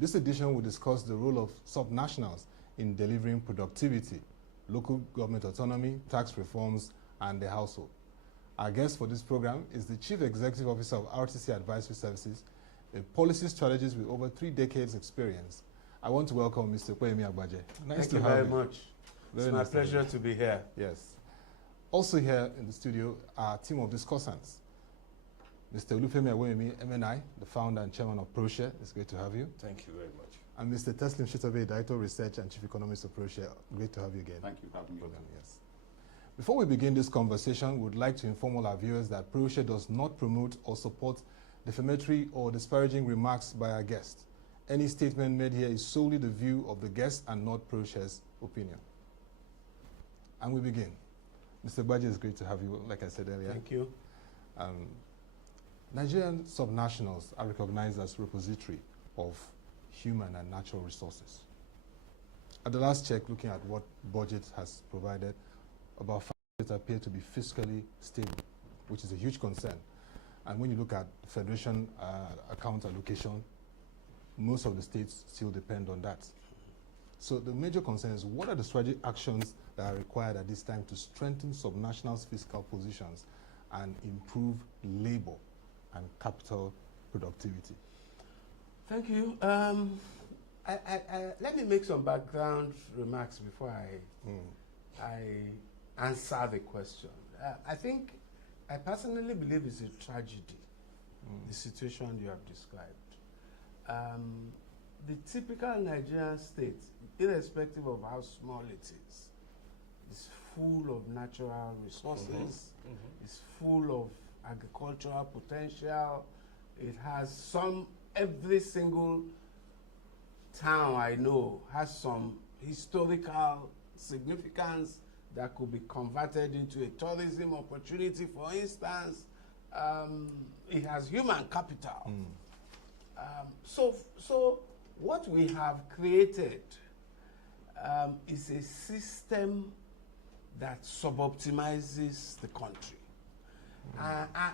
This edition will discuss the role of subnationals in delivering productivity, local government autonomy, tax reforms, and the household. Our guest for this program is the Chief Executive Officer of RTC Advisory Services, a policy strategist with over 3 decades experience. I want to welcome Mr Opeyemi Agbaje. Thank you very much. It's my pleasure to be here. Yes. Also here in the studio, our team of discussants. Mr Olufemi Awoyemi, MNI, the founder and chairman of Proshare. It's great to have you. Thank you very much. And Mr Teslim, Shitta-Bey, Director of Research and Chief Economist of Proshare. Great to have you again. Thank you for having me. Yes. Before we begin this conversation, we would like to inform all our viewers that Proshare does not promote or support defamatory or disparaging remarks by our guest. Any statement made here is solely the view of the guest and not Proshare's opinion. And we begin. Mr. Agbaje, it's great to have you, like I said earlier. Thank you. Nigerian subnationals are recognized as repository of human and natural resources. At the last check, looking at what budget has provided, about 5% appear to be fiscally stable, which is a huge concern. And when you look at Federation account allocation, most of the states still depend on that. So the major concern is, what are the strategic actions that are required at this time to strengthen subnationals' fiscal positions and improve labor and capital productivity? Thank you. Let me make some background remarks before I answer the question. I personally believe it's a tragedy, the situation you have described. The typical Nigerian state, irrespective of how small it is full of natural resources, is full of agricultural potential. It has every single town I know has some historical significance that could be converted into a tourism opportunity, for instance. It has human capital. So what we have created is a system that suboptimizes the country.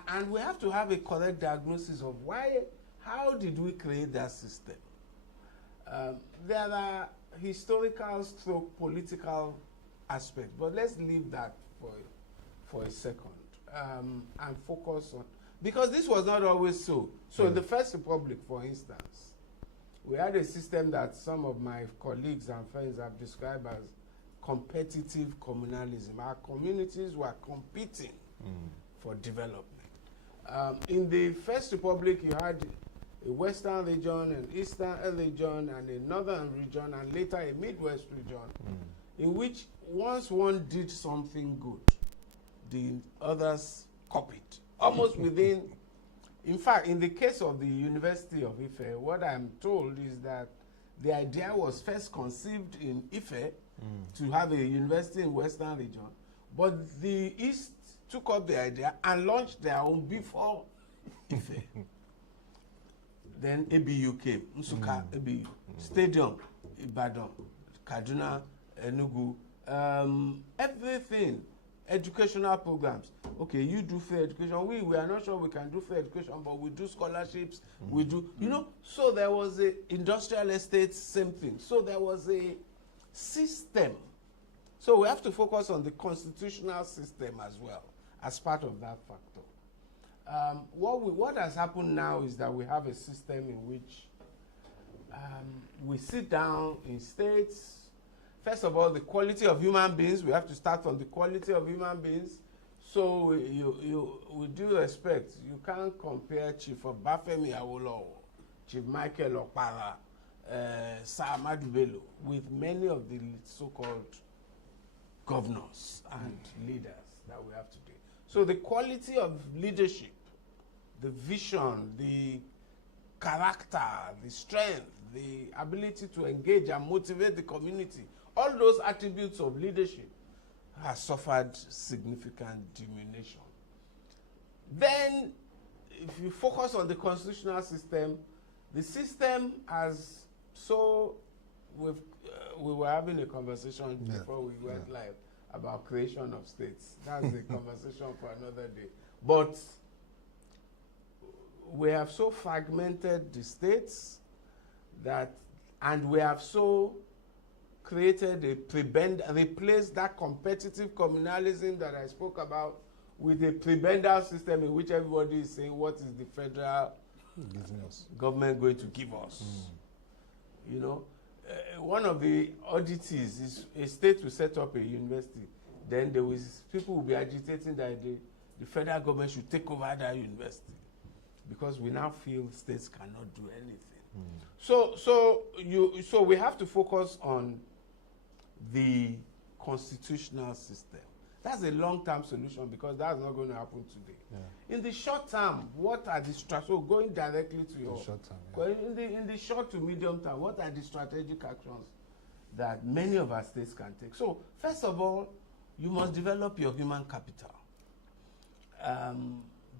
And we have to have a correct diagnosis of how did we create that system? There are historical stroke political aspects, but let's leave that for a second and focus on, because this was not always so. So in the First Republic, for instance, we had a system that some of my colleagues and friends have described as competitive communalism. Our communities were competing for development. In the First Republic, you had a Western region, an Eastern region, and a Northern region, and later a Midwest region, in which once one did something good, the others copied. Almost within, in fact, in the case of the University of Ife, what I'm told is that the idea was first conceived in Ife to have a university in Western region, but the East took up the idea and launched their own before Ife. Then ABU came, Nsuka, ABU, Stadium, Ibadan, Kaduna, Enugu, everything, educational programs. Okay, you do fair education. We are not sure we can do fair education, but we do scholarships, we do, so there was a industrial estate, same thing. So there was a system. So we have to focus on the constitutional system as well, as part of that factor. What has happened now is that we have a system in which we sit down in states. First of all, the quality of human beings, we have to start from the quality of human beings. So with due respect, you can't compare Chief Obafemi Awolowo, Chief Michael Okpara, Sir Ahmadu Bello with many of the so-called governors and leaders that we have today. So the quality of leadership, the vision, the character, the strength, the ability to engage and motivate the community, all those attributes of leadership have suffered significant diminution. Then, if you focus on the constitutional system, the system has, we were having a conversation before we went live about creation of states. That's a conversation for another day. But we have so fragmented the states that, and we have so created replaced that competitive communalism that I spoke about with a prebendal system in which everybody is saying, what is the federal government going to give us? You know, one of the oddities is a state will set up a university, then people will be agitating that the federal government should take over that university, because we now feel states cannot do anything. So we have to focus on the constitutional system. That's a long-term solution, because that's not going to happen today. Yeah. In the short term, what are the so going directly to your short term, yeah. In the short to medium term, what are the strategic actions that many of our states can take? So first of all, you must develop your human capital.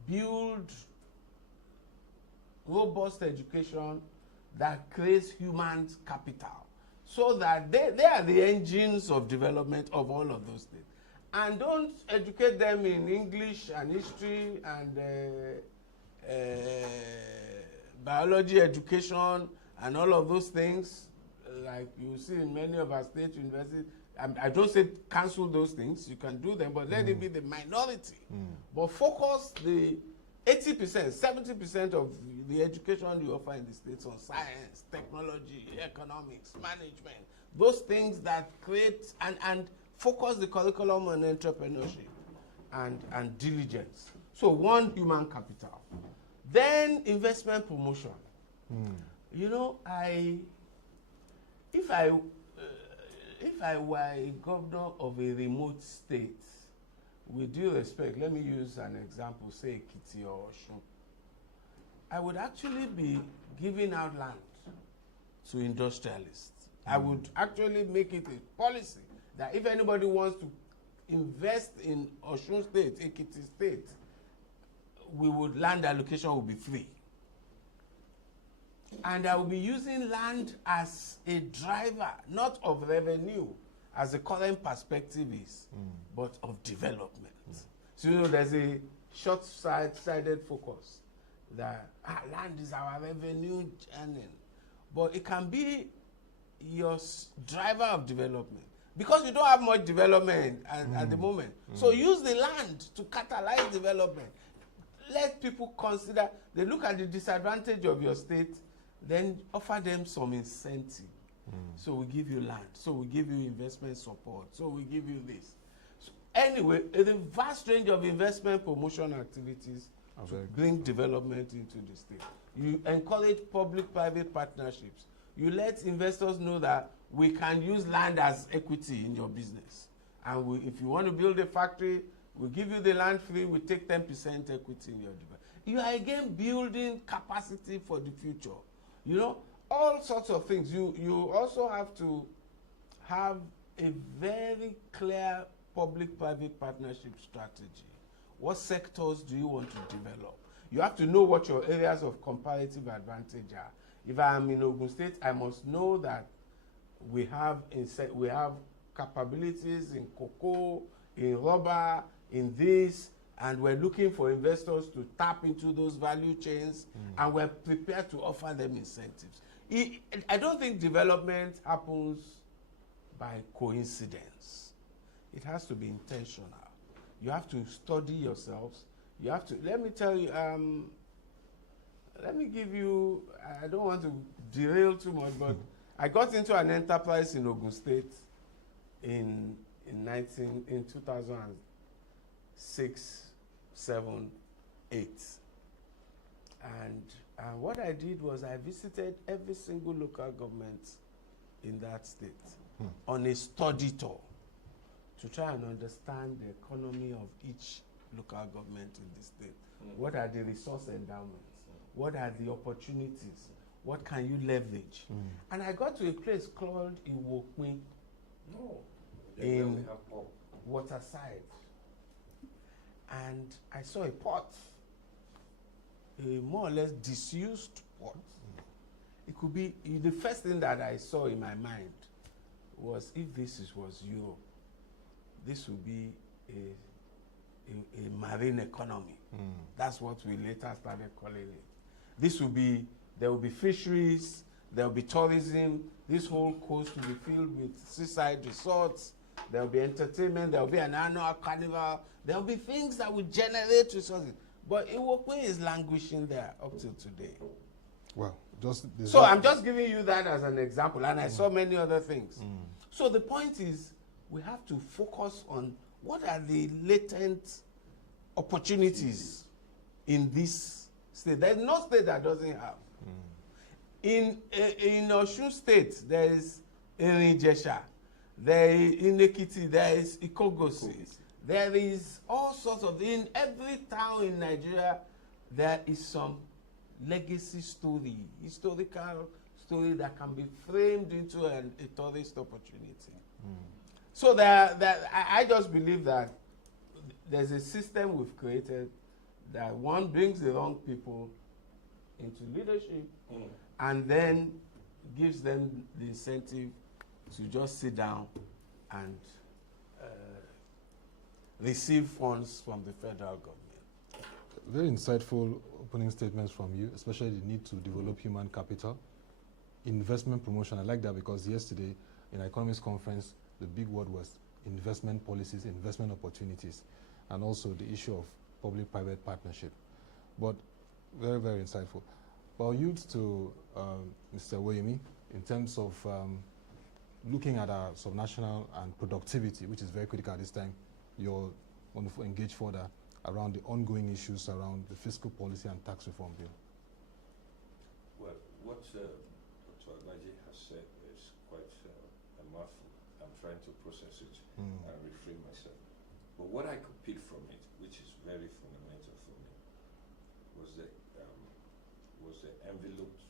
Build robust education that creates human capital, so that they are the engines of development of all of those things. And don't educate them in English and history and biology education and all of those things, like you see in many of our state universities. I don't say cancel those things, you can do them, but let it be the minority. But focus the 80%, 70% of the education you offer in the states on science, technology, economics, management, those things that create and focus the curriculum on entrepreneurship and diligence. So one, human capital. Then investment promotion. You know, if I were a governor of a remote state, with due respect, let me use an example, say Ekiti or Osun, I would actually be giving out land to industrialists. I would actually make it a policy that if anybody wants to invest in Osun State, Ekiti State, land allocation will be free. And I will be using land as a driver, not of revenue, as the current perspective is, but of development. So, you know, there's a short-sighted focus that land is our revenue earning, but it can be your driver of development, because you don't have much development at the moment. So use the land to catalyze development. Let people consider, they look at the disadvantage of your state, then offer them some incentive. So we give you land, so we give you investment support, so we give you this. So anyway, a vast range of investment promotion activities to bring development into the state. You encourage public-private partnerships. You let investors know that we can use land as equity in your business. And if you want to build a factory, we'll give you the land free, we take 10% equity in your development. You are again building capacity for the future. You know, all sorts of things. You also have to have a very clear public-private partnership strategy. What sectors do you want to develop? You have to know what your areas of comparative advantage are. If I am in Ogun State, I must know that we have capabilities in cocoa, in rubber, in this, and we're looking for investors to tap into those value chains, and we're prepared to offer them incentives. I don't think development happens by coincidence. It has to be intentional. You have to study yourselves. You have to, let me tell you, let me give you, I don't want to derail too much, but I got into an enterprise in Ogun State in 2006, 7, 8. And what I did was I visited every single local government in that state on a study tour to try and understand the economy of each local government in the state. What are the resource endowments? What are the opportunities? What can you leverage? And I got to a place called Iwokwe in Waterside. And I saw a port, a more or less disused port. It could be, the first thing that I saw in my mind was, if this was Europe, this would be a marine economy. That's what we later started calling it. This will be, there will be fisheries, there'll be tourism, this whole coast will be filled with seaside resorts, there'll be entertainment, there'll be an annual carnival, there'll be things that will generate resources. But Iwokwe is languishing there up till today. Well, so I'm just giving you that as an example, and I saw many other things. So the point is, we have to focus on what are the latent opportunities in this state. There's no state that doesn't have. In Osun State, there is Irin-Ijesha, there is in Ekiti, there is Ikogosi, there is all sorts of, in every town in Nigeria, there is some legacy story, historical story that can be framed into a tourist opportunity. So I just believe that there's a system we've created that one brings the wrong people into leadership and then gives them the incentive to just sit down and receive funds from the federal government. Very insightful opening statements from you, especially the need to develop human capital. Investment promotion, I like that because yesterday in our Economist conference, the big word was investment policies, investment opportunities, and also the issue of public-private partnership. But very, very insightful. But I'll yield to Mr. Awoyemi in terms of looking at our subnational and productivity, which is very critical at this time. You're going to engage further around the ongoing issues around the fiscal policy and tax reform bill. Well, what Dr. Agbaje has said is quite a mouthful. I'm trying to process it and reframe myself. But what I could pick from it, which is very fundamental for me, was the enveloped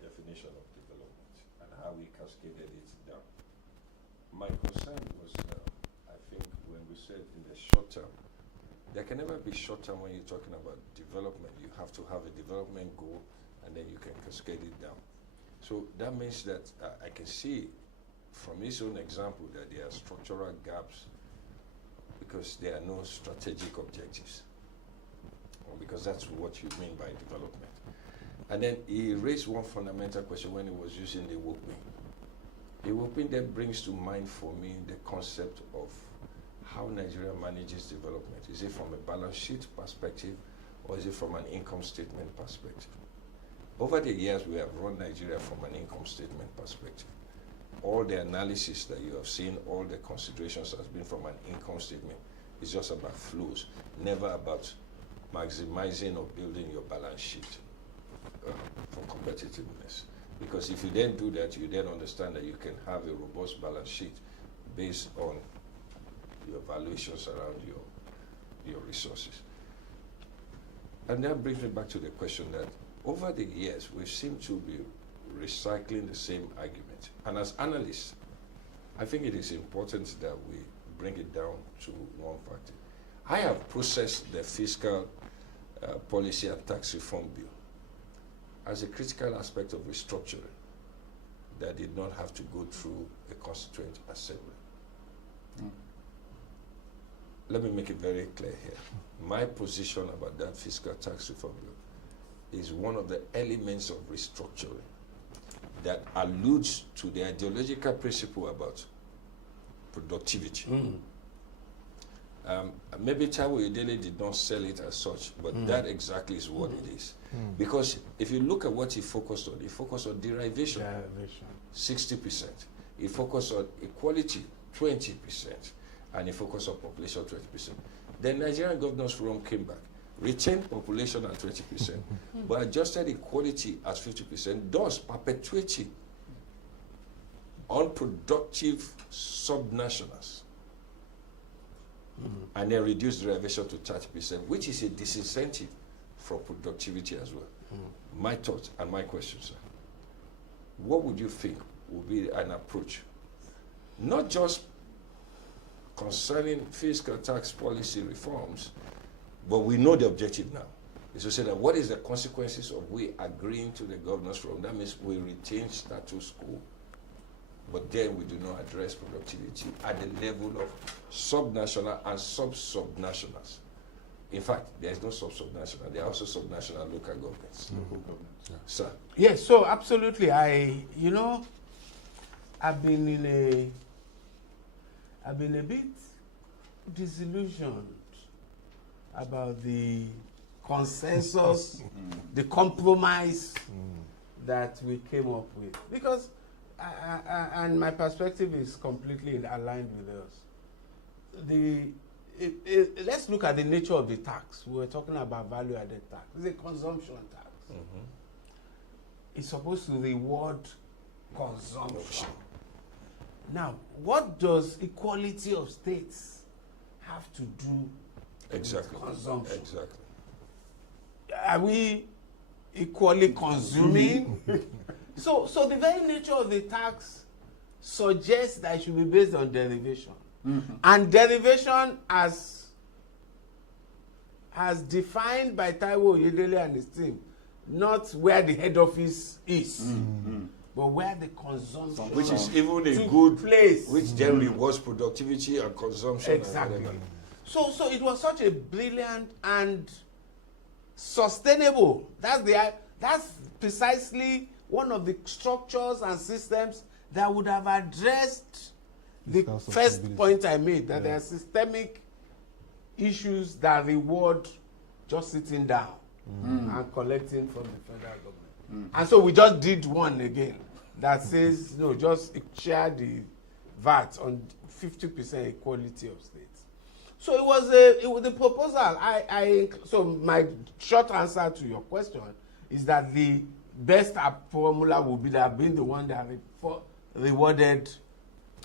definition of development and how we cascaded it down. My concern was, I think, when we said in the short term, there can never be short term when you're talking about development. You have to have a development goal and then you can cascade it down. So that means that I can see from his own example that there are structural gaps because there are no strategic objectives, or because that's what you mean by development. And then he raised one fundamental question when he was using the Iwokwe. The Iwokwe then brings to mind for me the concept of how Nigeria manages development. Is it from a balance sheet perspective or is it from an income statement perspective? Over the years, we have run Nigeria from an income statement perspective. All the analysis that you have seen, all the considerations has been from an income statement. It's just about flows, never about maximizing or building your balance sheet for competitiveness. Because if you then do that, you then understand that you can have a robust balance sheet based on your valuations around your resources. And that brings me back to the question that over the years, we seem to be recycling the same argument. And as analysts, I think it is important that we bring it down to one factor. I have processed the fiscal policy and tax reform bill as a critical aspect of restructuring that did not have to go through a constituent assembly. Let me make it very clear here. My position about that fiscal tax reform bill is one of the elements of restructuring that alludes to the ideological principle about productivity. Maybe Taiwo Idele did not sell it as such, but that exactly is what it is. Because if you look at what he focused on derivation, 60%. He focused on equality, 20%. And he focused on population, 20%. The Nigerian Governors Forum came back, retained population at 20%, but adjusted equality as 50%, thus perpetuating unproductive subnationals. And then reduced derivation to 30%, which is a disincentive for productivity as well. My thoughts and my question, sir. What would you think would be an approach? Not just concerning fiscal tax policy reforms, but we know the objective now. Is to say that what is the consequences of we agreeing to the Governors Forum? That means we retain status quo, but then we do not address productivity at the level of subnational and sub-subnationals. In fact, there is no subnational. There are also subnational local governments. Local governments. Yeah. Sir, Yes, so absolutely. I've been a bit disillusioned about the consensus, the compromise that we came up with, because and my perspective is completely aligned with us. Let's look at the nature of the tax. We were talking about value-added tax. It's a consumption tax. It's supposed to reward consumption. Now, what does equality of states have to do exactly. with consumption? Exactly. Are we equally consuming? So the very nature of the tax suggests that it should be based on derivation. And derivation as defined by Taiwo Oyedele and his team, not where the head office is, but where the consumption, Which is even a took good place. which generally was productivity and consumption. Exactly. And whatever. So it was such a brilliant and sustainable. That's precisely one of the structures and systems that would have addressed the Fiscal first sustainability. point I made, that there are systemic issues that reward just sitting down and collecting from the federal government. And so we just did one again that says, no, just share the VAT on 50% equality of states. So it was a proposal. So my short answer to your question is that the best formula would be that being the one that rewarded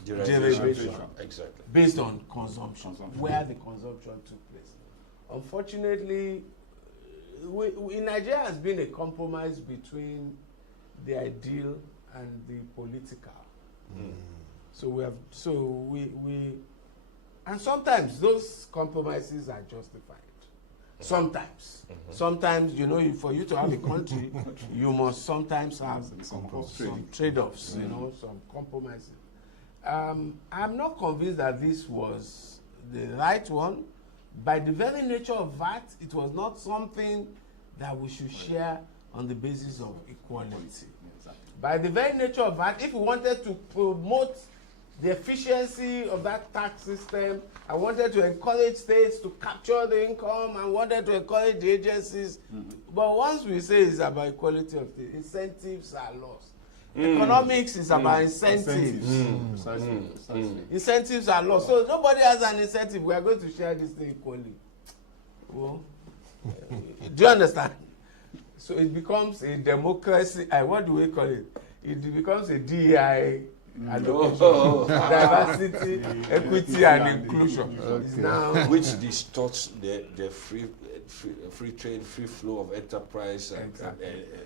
derivation Exactly. based on consumption, where the consumption took place. Unfortunately, in Nigeria has been a compromise between the ideal and the political. So we and sometimes those compromises are justified. Sometimes, for you to have a country, you must sometimes have some trade-offs, some compromises. I'm not convinced that this was the right one. By the very nature of VAT, it was not something that we should share on the basis of equality. By the very nature of VAT, if we wanted to promote the efficiency of that tax system, I wanted to encourage states to capture the income, and wanted to encourage the agencies. But once we say it's about equality of the incentives are lost. Economics is about incentives. Precisely. Incentives are lost. So nobody has an incentive. We are going to share this thing equally. Well, do you understand? So it becomes a democracy. What do we call it? It becomes a DEI allocation, diversity, equity, and inclusion. Okay. Now, Which distorts the free trade, free flow of enterprise.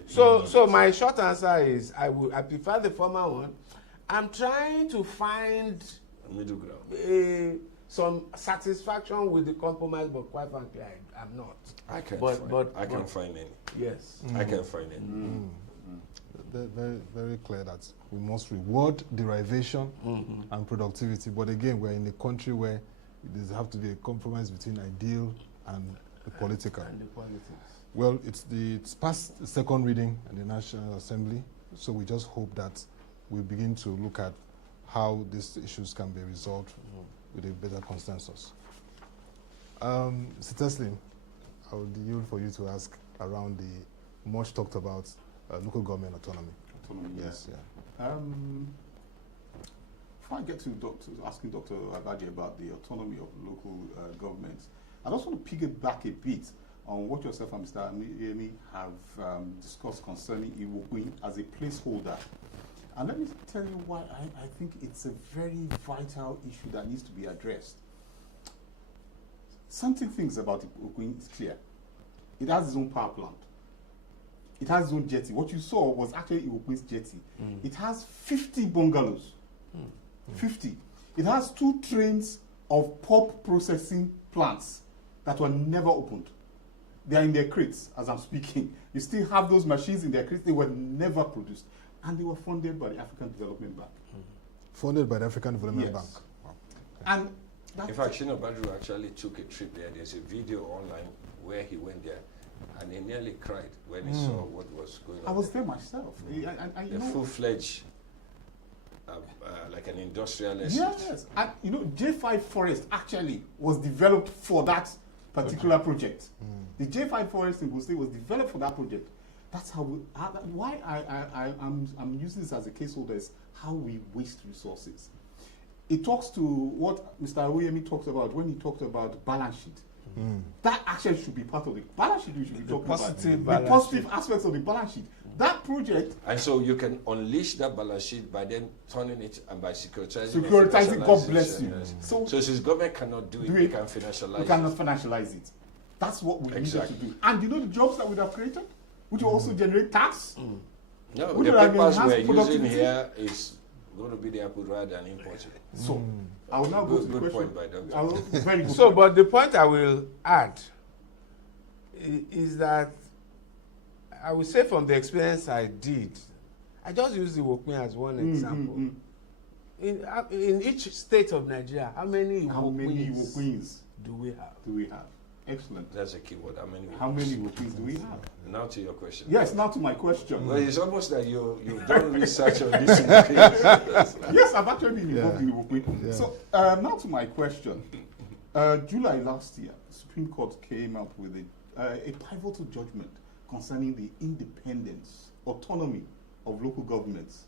So my short answer is I prefer the former one. I'm trying to find middle ground. some satisfaction with the compromise, but quite frankly, I'm not. I can't But find any. yes. I can't find any. Very, very clear that we must reward derivation and productivity. But again, we're in a country where there have to be a compromise between ideal and the political. And the politics. Well, it's past the second reading in the National Assembly, so we just hope that we begin to look at how these issues can be resolved with a better consensus. Mr. Teslim, I would yield for you to ask around the much talked about local government autonomy. Yes, yeah. Before I get to asking Dr. Agbaje about the autonomy of local governments, I just want to piggyback a bit on what yourself and Mr. Opeyemi have discussed concerning Iwokwin as a placeholder. And let me tell you why I think it's a very vital issue that needs to be addressed. Something things about Iwokwin is clear. It has its own power plant. It has its own jetty. What you saw was actually Iwokwin's jetty. It has 50 bungalows. 50. It has 2 trains of pulp processing plants that were never opened. They are in their crates as I'm speaking. You still have those machines in their crates. They were never produced. And they were funded by the African Development Bank. Funded by the African Development Yes. Bank. Wow. And In fact, Shina Badru actually took a trip there. There's a video online where he went there, and he nearly cried when he saw what was going on. I was there myself. A full-fledged, like an industrial estate. Yes, and you know, J5 Forest actually was developed for that particular project. The J5 Forest in Gusau was developed for that project. That's how why I'm using this as a case holder is how we waste resources. It talks to what Mr. Awoyemi talked about when he talked about balance sheet. That actually should be part of the balance sheet we should be talking about. The positive aspects of the balance sheet. That project. And so you can unleash that balance sheet by then turning it and by securitizing. Securitizing, God bless you. Yes. So since government cannot do it, we can financialize it. We cannot financialize it. That's what we need to do. And you know the jobs that we have created, which will also generate tax. No, the papers we're using here is going to be the output rather than imported. So I will now go to the question. Point by Dr. I will, very good So, point. but the point I will add is that I will say from the experience I did, I just use the Wokme as one example. In each state of Nigeria, how many Wokmes do we have? Excellent. That's a key word. How many Wokmes do we have? Now to your question. Yes, now to my question. Well, it's almost like you've done research on this. Yes, I've actually been involved in the Wokme. Yeah. So now to my question. July last year, the Supreme Court came up with a pivotal judgment concerning the independence, autonomy of local governments.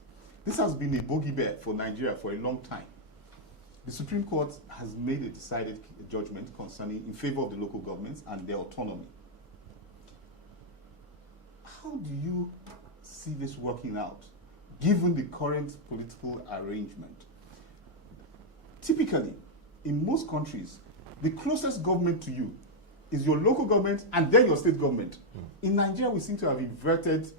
This has been a bogey bear for Nigeria for a long time. The Supreme Court has made a decided judgment concerning in favor of the local governments and their autonomy. How do you see this working out, given the current political arrangement? Typically, in most countries, the closest government to you is your local government and then your state government. In Nigeria, we seem to have inverted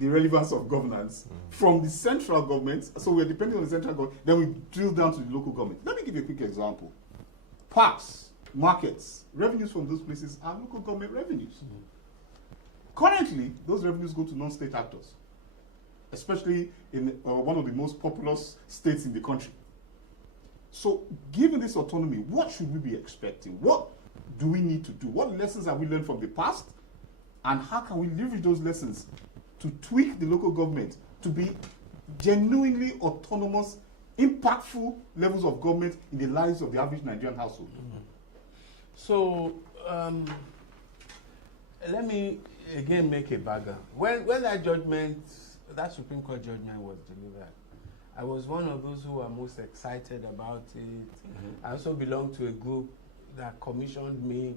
the relevance of governance from the central government, so we're depending on the central government, then we drill down to the local government. Let me give you a quick example. Parks, markets, revenues from those places are local government revenues. Currently, those revenues go to non-state actors, especially in one of the most populous states in the country. So, given this autonomy, what should we be expecting? What do we need to do? What lessons have we learned from the past? And how can we leverage those lessons to tweak the local government to be genuinely autonomous, impactful levels of government in the lives of the average Nigerian household? So, let me again make a background. When that judgment, that Supreme Court judgment was delivered, I was one of those who were most excited about it. I also belong to a group that commissioned me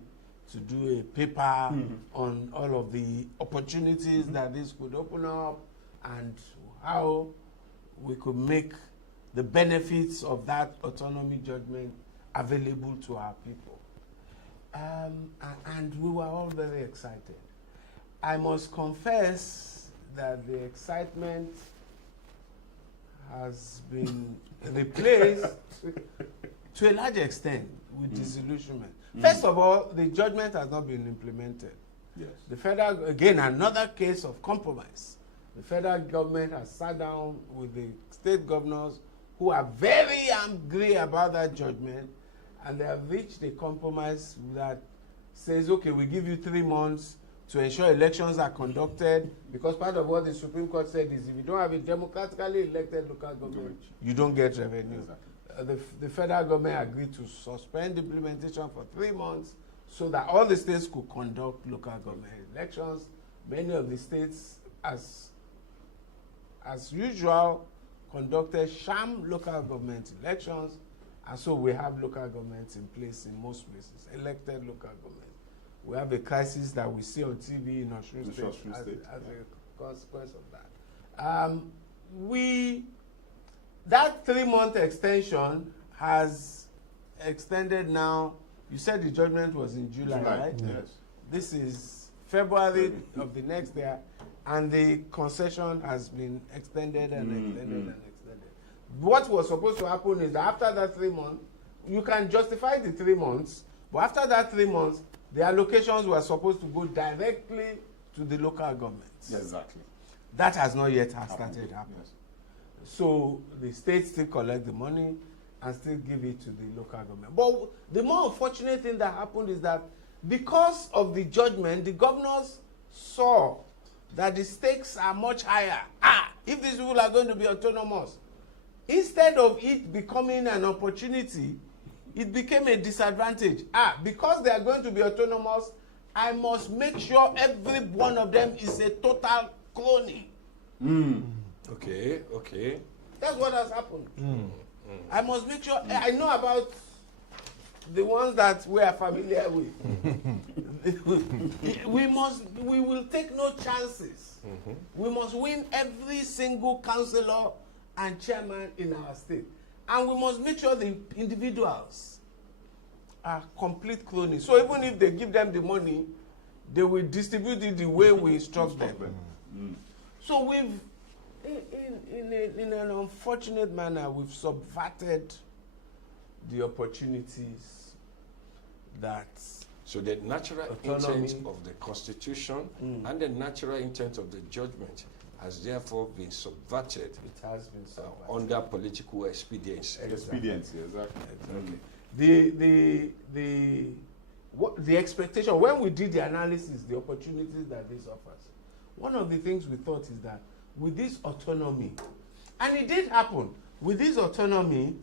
to do a paper on all of the opportunities that this could open up and how we could make the benefits of that autonomy judgment available to our people. And we were all very excited. I must confess that the excitement has been replaced to a large extent with disillusionment. First of all, the judgment has not been implemented. Yes. The federal, again, another case of compromise. The federal government has sat down with the state governors who are very angry about that judgment, and they have reached a compromise that says, okay, we give you 3 months to ensure elections are conducted, because part of what the Supreme Court said is if you don't have a democratically elected local government, you don't get revenue. Exactly. The federal government agreed to suspend implementation for 3 months so that all the states could conduct local government elections. Many of the states, as usual, conducted sham local government elections, and so we have local governments in place in most places, elected local governments. We have a crisis that we see on TV in Osun State as a consequence of that. That 3-month extension has extended now. You said the judgment was in July, right? Yes. This is February of the next year, and the concession has been extended and extended and extended. What was supposed to happen is that after that 3 months, you can justify the 3 months, but after that 3 months, the allocations were supposed to go directly to the local governments. Yes, exactly. That has not yet started happening. Yes. So the states still collect the money. and still give it to the local government. But the more unfortunate thing that happened is that because of the judgment, the governors saw that the stakes are much higher. If these people are going to be autonomous, instead of it becoming an opportunity, it became a disadvantage. Because they are going to be autonomous, I must make sure every one of them is a total clone. Okay. That's what has happened. I must make sure I know about the ones that we are familiar with. We will take no chances. We must win every single councillor and chairman in our state. And we must make sure the individuals are complete cloning. So even if they give them the money, they will distribute it the way we instruct them. So we've, in an unfortunate manner, we've subverted the opportunities that... So the natural Autonomy. intent of the Constitution and the natural intent of the judgment has therefore been subverted. It has been subverted. Under political expediency. Expediency, exactly. The expectation, when we did the analysis, the opportunities that this offers, one of the things we thought is that with this autonomy, and it did happen, with this autonomy,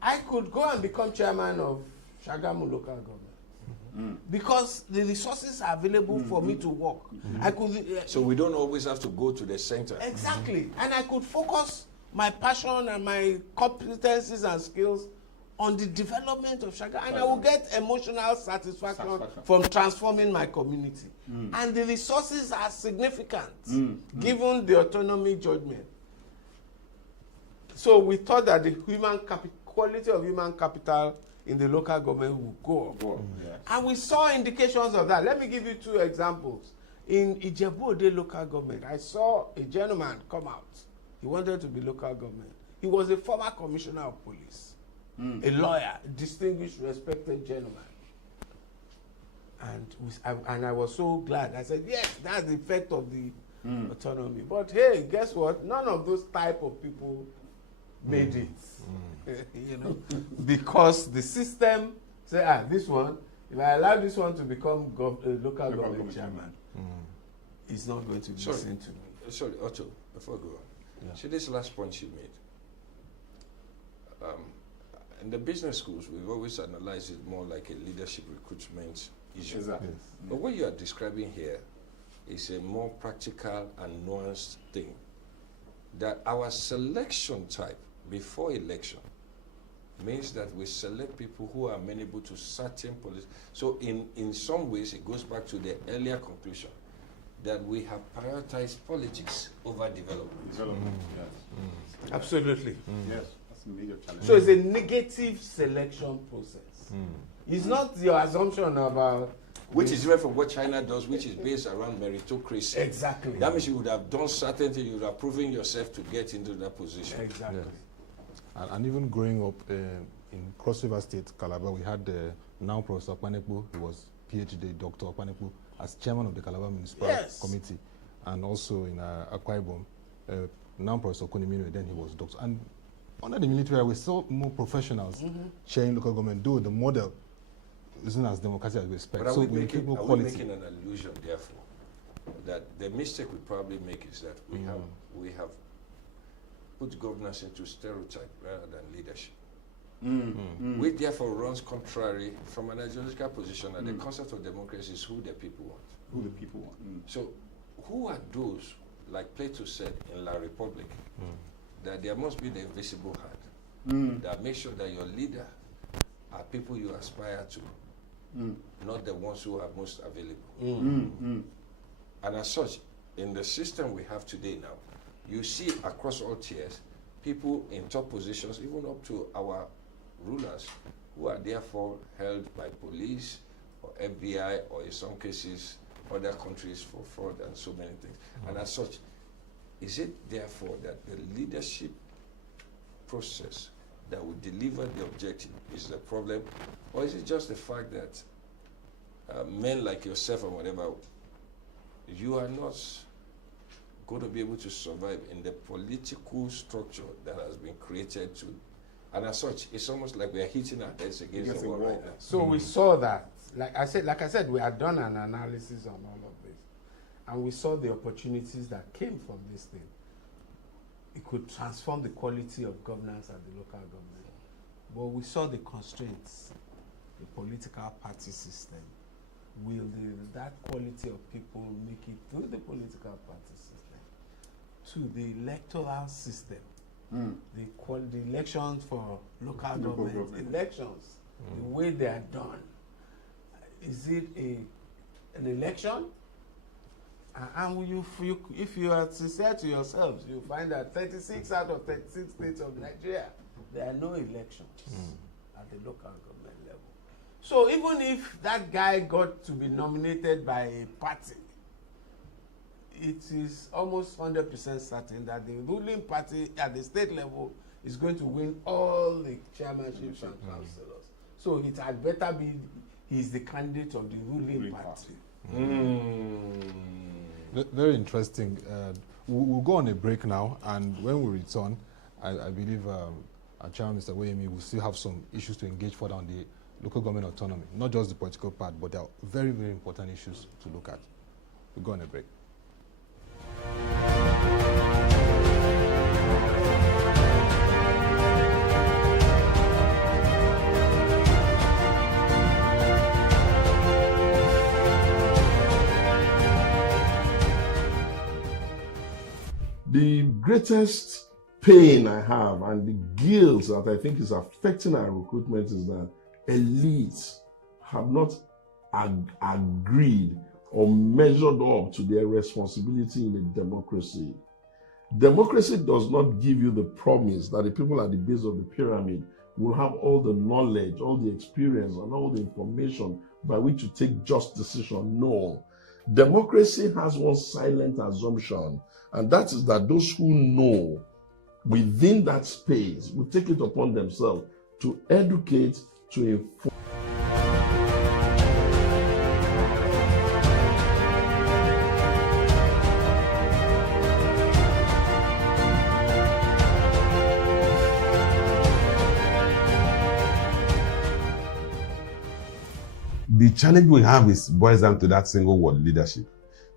I could go and become chairman of Sagamu local government. Because the resources are available for me to work. I could. So we don't always have to go to the center. Exactly. And I could focus my passion and my competencies and skills on the development of Shaga, and I will get emotional satisfaction from transforming my community. And the resources are significant, given the autonomy judgment. So we thought that the quality of human capital in the local government will go up. And we saw indications of that. Let me give you two examples. In Ijebu-Ode local government, I saw a gentleman come out. He wanted to be local government. He was a former commissioner of police, a lawyer, a distinguished, respected gentleman. And I was so glad. I said, yes, that's the effect of the autonomy. But hey, guess what? None of those type of people made it. You know, because the system say, this one, if I allow this one to become local government chairman, he's not going to listen to me. Sorry, Otto, before I go on. Yeah. See this last point you made. In the business schools, we've always analyzed it more like a leadership recruitment issue. Exactly. But what you are describing here is a more practical and nuanced thing. That our selection type before election means that we select people who are amenable to certain policies. So in some ways, it goes back to the earlier conclusion that we have prioritized politics over development. Yes. Absolutely. Yes, that's a major challenge. So it's a negative selection process. It's not your assumption about... Which is different from what China does, which is based around meritocracy. Exactly. That means you would have done certain things, you would have proven yourself to get into that position. Exactly. Yeah. And even growing up in Cross River State, Calabar, we had now Professor Panekbo, who was PhD Dr. Panekbo, as chairman of the Calabar Municipal Committee, and also in Akwa Ibom, now Professor Konimino, then he was doctor. And under the military, we saw more professionals chairing local government, though the model isn't as democratic as we expect. But so are we we quality. making an illusion, therefore, that the mistake we probably make is that we have put governance into stereotype rather than leadership. Which therefore runs contrary from an ideological position that the concept of democracy is who the people want. Who the people want. So who are those, like Plato said in La Republic, that there must be the invisible hand that makes sure that your leader are people you aspire to, not the ones who are most available. And as such, in the system we have today now, you see across all tiers, people in top positions, even up to our rulers, who are therefore held by police or FBI or in some cases other countries for fraud and so many things. And as such, is it therefore that the leadership process that will deliver the objective is the problem, or is it just the fact that men like yourself and whatever, you are not going to be able to survive in the political structure that has been created to And as such, it's almost like we are hitting our heads against the wall right now. So we saw that. Like I said, we had done an analysis on all of this. And we saw the opportunities that came from this thing. It could transform the quality of governance at the local government. But we saw the constraints, the political party system. Will that quality of people make it through the political party system to the electoral system? The elections for local government elections, the way they are done. Is it an election? And if you are sincere to yourselves, you find that 36 out of 36 states of Nigeria, there are no elections at the local government level. So even if that guy got to be nominated by a party, it is almost 100% certain that the ruling party at the state level is going to win all the chairmanships and councillors. So it had better be he's the candidate of the ruling party. Very interesting. We'll go on a break now, and when we return, I believe our chairman, Mr. Awoyemi, will still have some issues to engage further on the local government autonomy, not just the political part, but there are very, very important issues to look at. We'll go on a break. The greatest pain I have and the guilt that I think is affecting our recruitment is that elites have not agreed or measured up to their responsibility in a democracy. Democracy does not give you the promise that the people at the base of the pyramid will have all the knowledge, all the experience, and all the information by which to take just decision. No. Democracy has one silent assumption, and that is that those who know within that space will take it upon themselves to educate, to inform. The challenge we have boils down to that single word, leadership.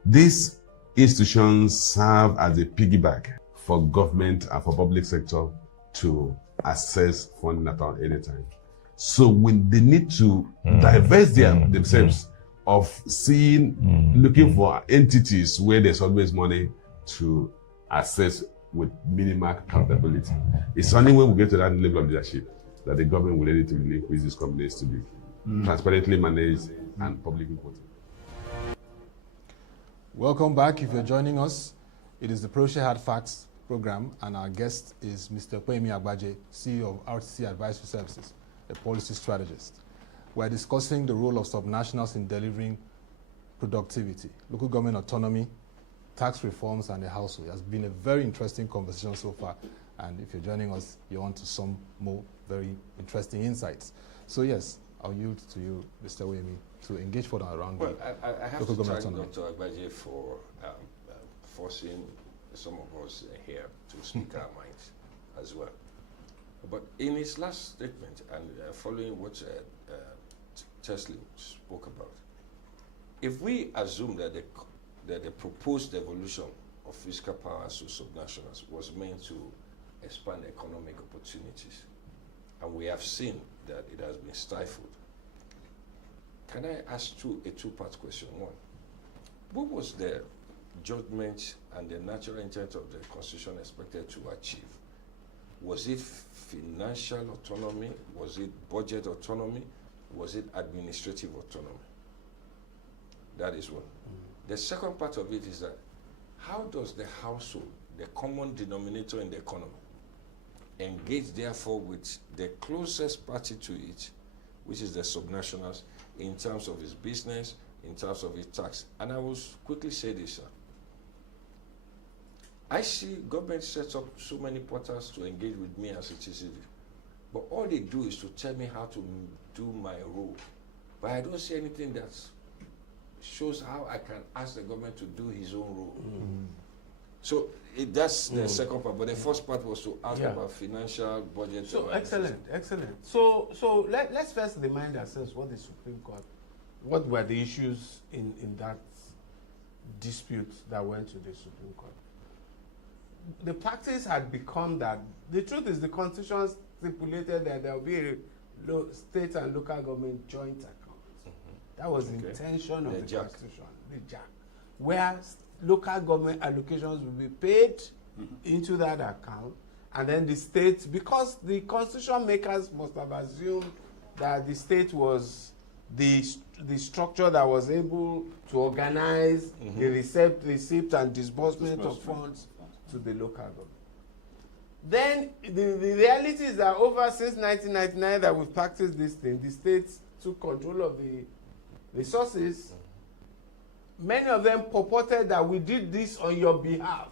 These institutions serve as a piggyback for government and for public sector to access funding at any time. So when they need to divest themselves of looking for entities where there's always money to access with minimal accountability. It's only when we get to that level of leadership that the government will ready to relinquish these companies to be transparently managed and publicly reported. Welcome back. If you're joining us, it is the Proshare Hard Facts program, and our guest is Mr. Opeyemi Agbaje, CEO of RTC Advisory Services, a policy strategist. We're discussing the role of subnationals in delivering productivity, local government autonomy, tax reforms, and the household. It has been a very interesting conversation so far, and if you're joining us, you're on to some more very interesting insights. So yes, I'll yield to you, Mr. Awoyemi, to engage further around I have local to government thank autonomy. Dr. Agbaje for forcing some of us here to speak our minds as well. But in his last statement, and following what Teslim spoke about, if we assume that the proposed devolution of fiscal powers to subnationals was meant to expand economic opportunities, and we have seen that it has been stifled, can I ask a two-part question? One, what was the judgment and the natural intent of the Constitution expected to achieve? Was it financial autonomy? Was it budget autonomy? Was it administrative autonomy? That is one. The second part of it is that how does the household, the common denominator in the economy, engage therefore with the closest party to it, which is the subnationals, in terms of its business, in terms of its tax? And I will quickly say this, sir. I see government sets up so many portals to engage with me as a citizen, but all they do is to tell me how to do my role. But I don't see anything that shows how I can ask the government to do his own role. So that's the second part, but the first part was to ask about financial budget. So excellent. So let's first remind ourselves what the Supreme Court, what were the issues in that dispute that went to the Supreme Court. The practice had become that the truth is the Constitution stipulated that there will be a state and local government joint account. That was the intention of the Constitution, the JAC, where local government allocations will be paid into that account, and then the state, because the Constitution makers must have assumed that the state was the structure that was able to organize the receipt and disbursement of funds to the local government. Then the reality is that since 1999 that we've practiced this thing, the states took control of the resources. Many of them purported that we did this on your behalf.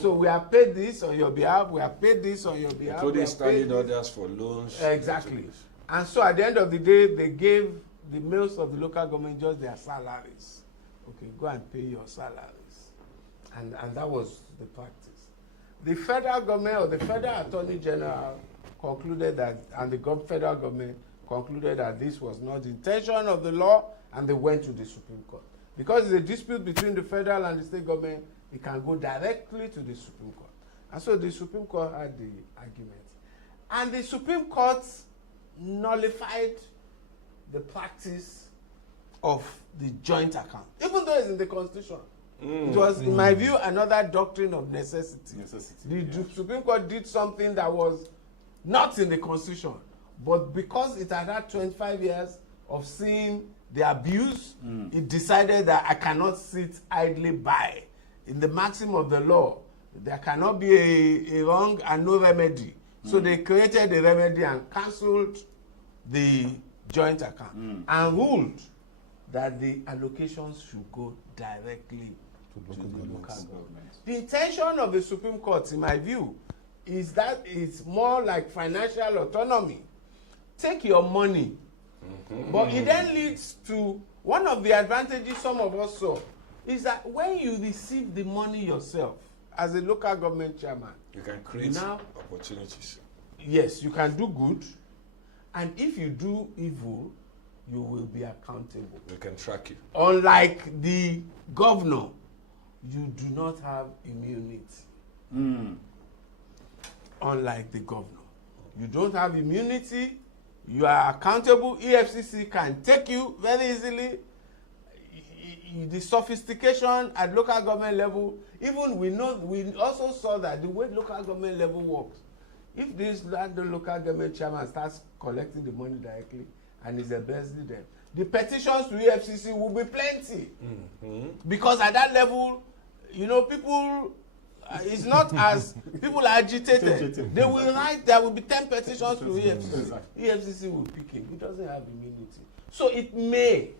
So we have paid this on your behalf, we have paid this on your behalf. Including standing orders for loans. Exactly. And so at the end of the day, they gave the males of the local government just their salaries. Okay, go and pay your salaries. And that was the practice. The federal government or the federal attorney general concluded that, and the federal government concluded that this was not the intention of the law, and they went to the Supreme Court. Because it's a dispute between the federal and the state government, it can go directly to the Supreme Court. And so the Supreme Court had the argument. And the Supreme Court nullified the practice of the joint account, even though it's in the Constitution. It was, in my view, another doctrine of necessity. The Supreme Court did something that was not in the Constitution, but because it had had 25 years of seeing the abuse, it decided that I cannot sit idly by. In the maxim of the law, there cannot be a wrong and no remedy. So they created a remedy and cancelled the joint account and ruled that the allocations should go directly to the local government. The intention of the Supreme Court, in my view, is that it's more like financial autonomy. Take your money. But it then leads to one of the advantages some of us saw is that when you receive the money yourself as a local government chairman, you can create opportunities. Yes, you can do good, and if you do evil, you will be accountable. We can track you. Unlike the governor, you do not have immunity. Unlike the governor, you don't have immunity. You are accountable. EFCC can take you very easily. The sophistication at local government level, even we also saw that the way local government level works, if the local government chairman starts collecting the money directly and is embezzling them, the petitions to EFCC will be plenty. Because at that level, people, it's not as people are agitated. They will write, there will be 10 petitions to EFCC. EFCC will pick him. He doesn't have immunity. So it may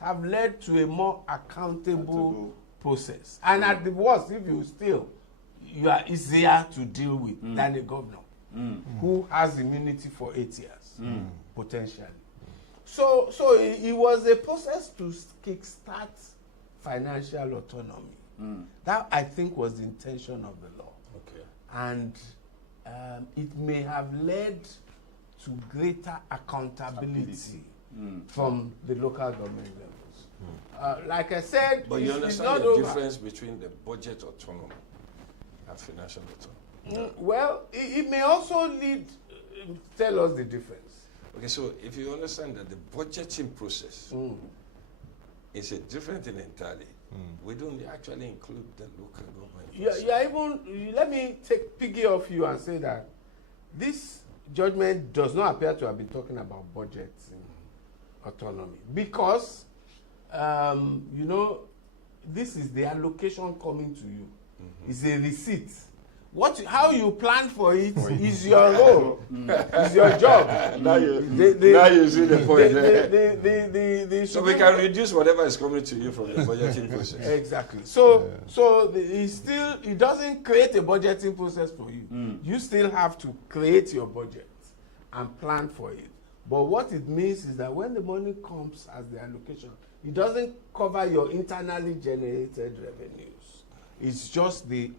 have led to a more accountable process. And at the worst, if you are easier to deal with than a governor who has immunity for 8 years, potentially. So it was a process to kickstart financial autonomy. That, I think, was the intention of the law. Okay. And it may have led to greater accountability from the local government levels. Like I said, but you understand the difference between the budget autonomy and financial autonomy? Well, it may also tell us the difference. Okay, so if you understand that the budgeting process is a different thing entirely, we don't actually include the local government. Let me take piggy off you and say that this judgment does not appear to have been talking about budget autonomy, because this is the allocation coming to you. It's a receipt. How you plan for it is your role, is your job. Now you see the point. So we can reduce whatever is coming to you from the budgeting process. Exactly. So it doesn't create a budgeting process for you. You still have to create your budget and plan for it. But what it means is that when the money comes as the allocation, it doesn't cover your internally generated revenues. It's just the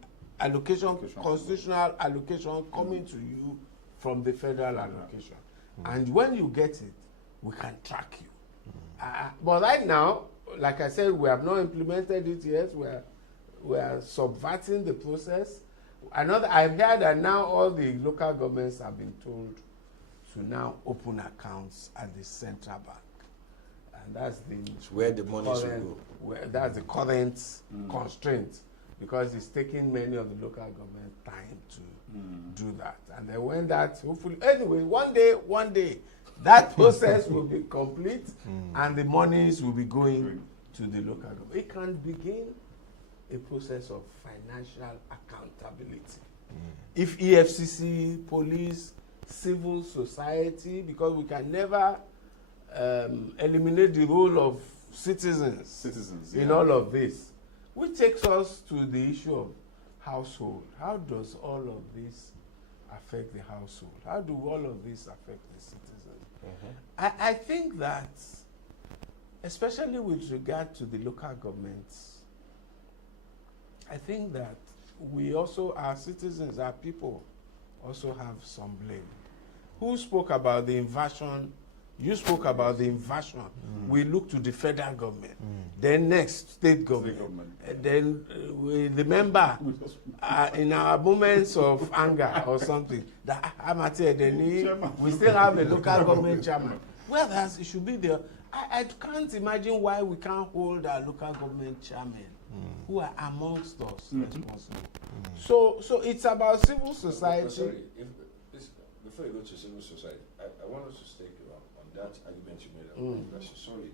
allocation, constitutional allocation coming to you from the federal allocation. And when you get it, we can track you. But right now, like I said, we have not implemented it yet. We are subverting the process. I've heard that now all the local governments have been told to now open accounts at the central bank. And that's where the money should go. That's the current constraint, because it's taking many of the local government time to do that. And then when that, hopefully, anyway, one day, that process will be complete and the monies will be going to the local government. It can begin a process of financial accountability. If EFCC, police, civil society, because we can never eliminate the role of citizens in all of this, which takes us to the issue of household. How does all of this affect the household? How do all of this affect the citizen? I think that, especially with regard to the local governments, I think that we also, our citizens, our people, also have some blame. Who spoke about the inversion? You spoke about the inversion. We look to the federal government. Then next, state government. Then we remember in our moments of anger or something, that we still have a local government chairman. Whereas it should be there. I can't imagine why we can't hold our local government chairmen who are amongst us responsible. So it's about civil society. Sorry, before you go to civil society, I want us to stay on that argument you made. Sorry.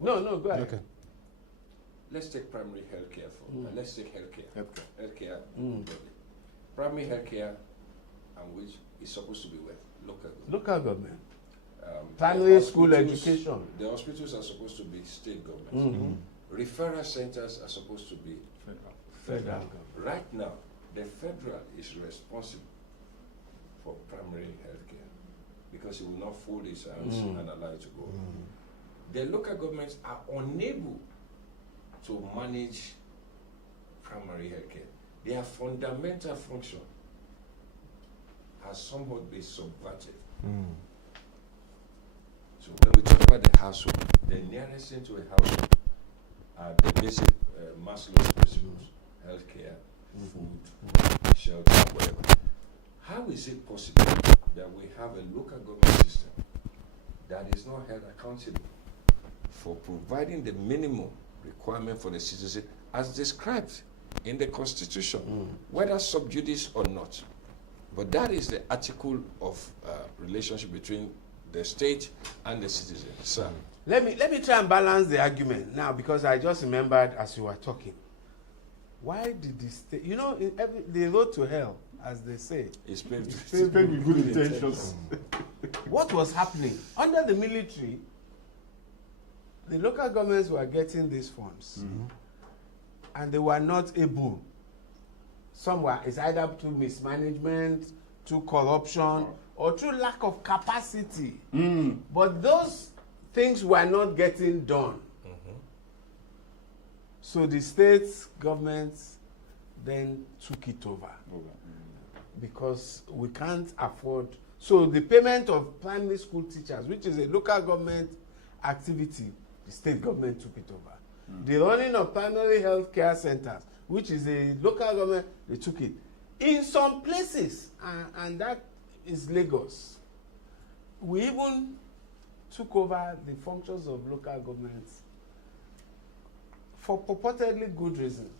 No, go ahead. Okay. Let's take primary healthcare for. Let's take healthcare. Primary healthcare, and which is supposed to be where? Local government. Primary school education. The hospitals are supposed to be state government. Referral centers are supposed to be federal. Right now, the federal is responsible for primary healthcare because it will not fold its hands and allow it to go. The local governments are unable to manage primary healthcare. Their fundamental function has somewhat been subverted. So when we talk about the household, the nearest thing to a household are the basic Maslow's principles: healthcare, food, shelter, whatever. How is it possible that we have a local government system that is not held accountable for providing the minimum requirement for the citizen as described in the Constitution, whether sub judice or not? But that is the article of relationship between the state and the citizen. Sir. Let me try and balance the argument now, because I just remembered as you were talking. Why did the state, the road to hell, as they say, It's paved with good intentions. What was happening? Under the military, the local governments were getting these funds, and they were not able. It's either through mismanagement, through corruption, or through lack of capacity. But those things were not getting done. So the state governments then took it over. Because we can't afford. So the payment of primary school teachers, which is a local government activity, the state government took it over. The running of primary health care centers, which is a local government, they took it. In some places, and that is Lagos, we even took over the functions of local governments for purportedly good reasons.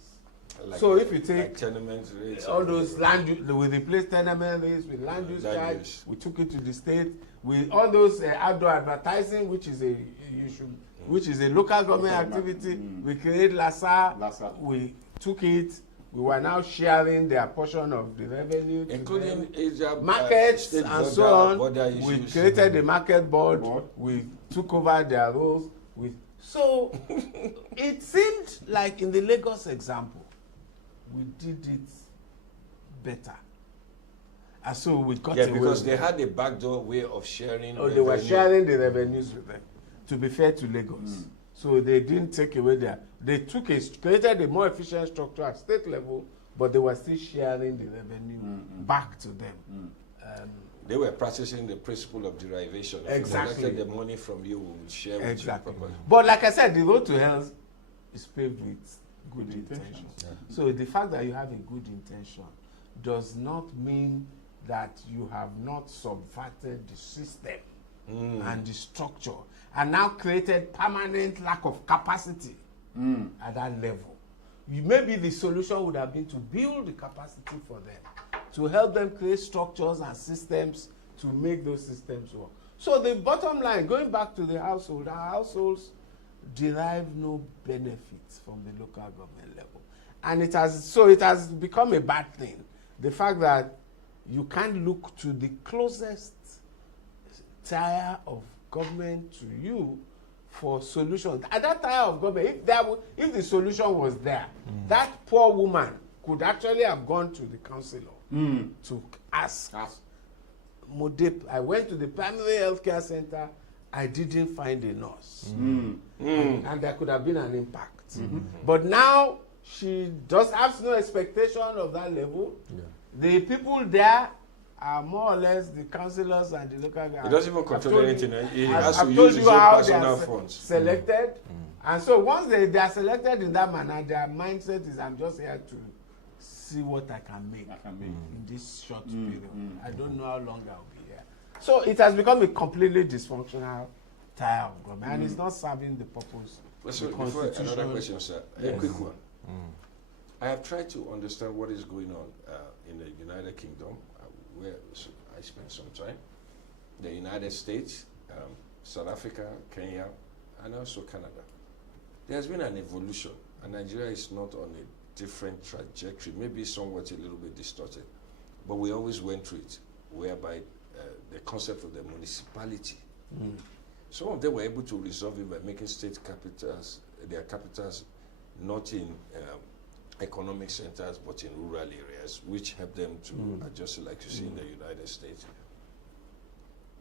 So if you take tenement rates, all those land use, we replaced tenement rates with land use charge. We took it to the state. We all those outdoor advertising, which is a local government activity. We create LASA. We took it. We were now sharing their portion of the revenue, including markets and so on. We created the market board. We took over their roles. So it seemed like in the Lagos example, we did it better. And so we got away because they had a backdoor way of sharing. They were sharing the revenues with them, to be fair to Lagos. So they didn't take away they created a more efficient structure at state level, but they were still sharing the revenue back to them. They were practicing the principle of derivation. If Exactly. we collected the money from you, we would share with Exactly. you properly. But like I said, the road to hell is paved with good intentions. intentions. So the fact that you have a good intention does not mean that you have not subverted the system and the structure and now created permanent lack of capacity at that level. Maybe the solution would have been to build the capacity for them, to help them create structures and systems to make those systems work. So the bottom line, going back to the household, our households derive no benefits from the local government level. And it has become a bad thing. The fact that you can't look to the closest tier of government to you for solutions. At that tier of government, if the solution was there, that poor woman could actually have gone to the councillor to ask. Modep, I went to the primary health care center, I didn't find a nurse. And there could have been an impact. But now she just has no expectation of that level. The people there are more or less the councillors and the local government. He doesn't even control anything. He has to I've use told his you own how they personal are funds. selected. And so once they are selected in that manner, their mindset is, I'm just here to see what I can make in this short period. I don't know how long I'll be here. So it has become a completely dysfunctional tier of government, and it's not serving the purpose. So before another question, sir, a quick one. I have tried to understand what is going on in the United Kingdom, where I spent some time, the United States, South Africa, Kenya, and also Canada. There has been an evolution, and Nigeria is not on a different trajectory, maybe somewhat a little bit distorted, but we always went through it, whereby the concept of the municipality, some of them were able to resolve it by making state capitals, their capitals not in economic centers but in rural areas, which helped them to adjust it like you see in the United States.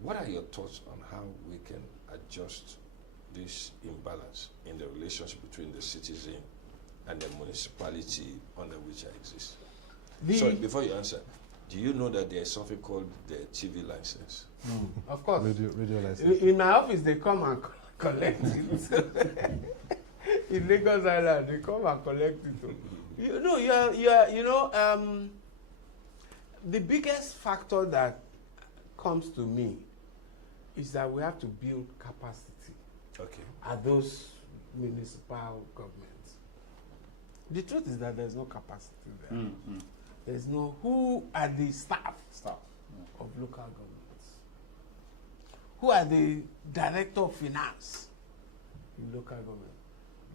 What are your thoughts on how we can adjust this imbalance in the relationship between the citizen and the municipality under which I exist? Sorry, before you answer, do you know that there is something called the TV license? Of course. Radio license. In my office, they come and collect it. In Lagos Island, they come and collect it. The biggest factor that comes to me is that we have to build capacity at those municipal governments. The truth is that there's no capacity there. There's no, who are the staff of local governments? Who are the director of finance in local government?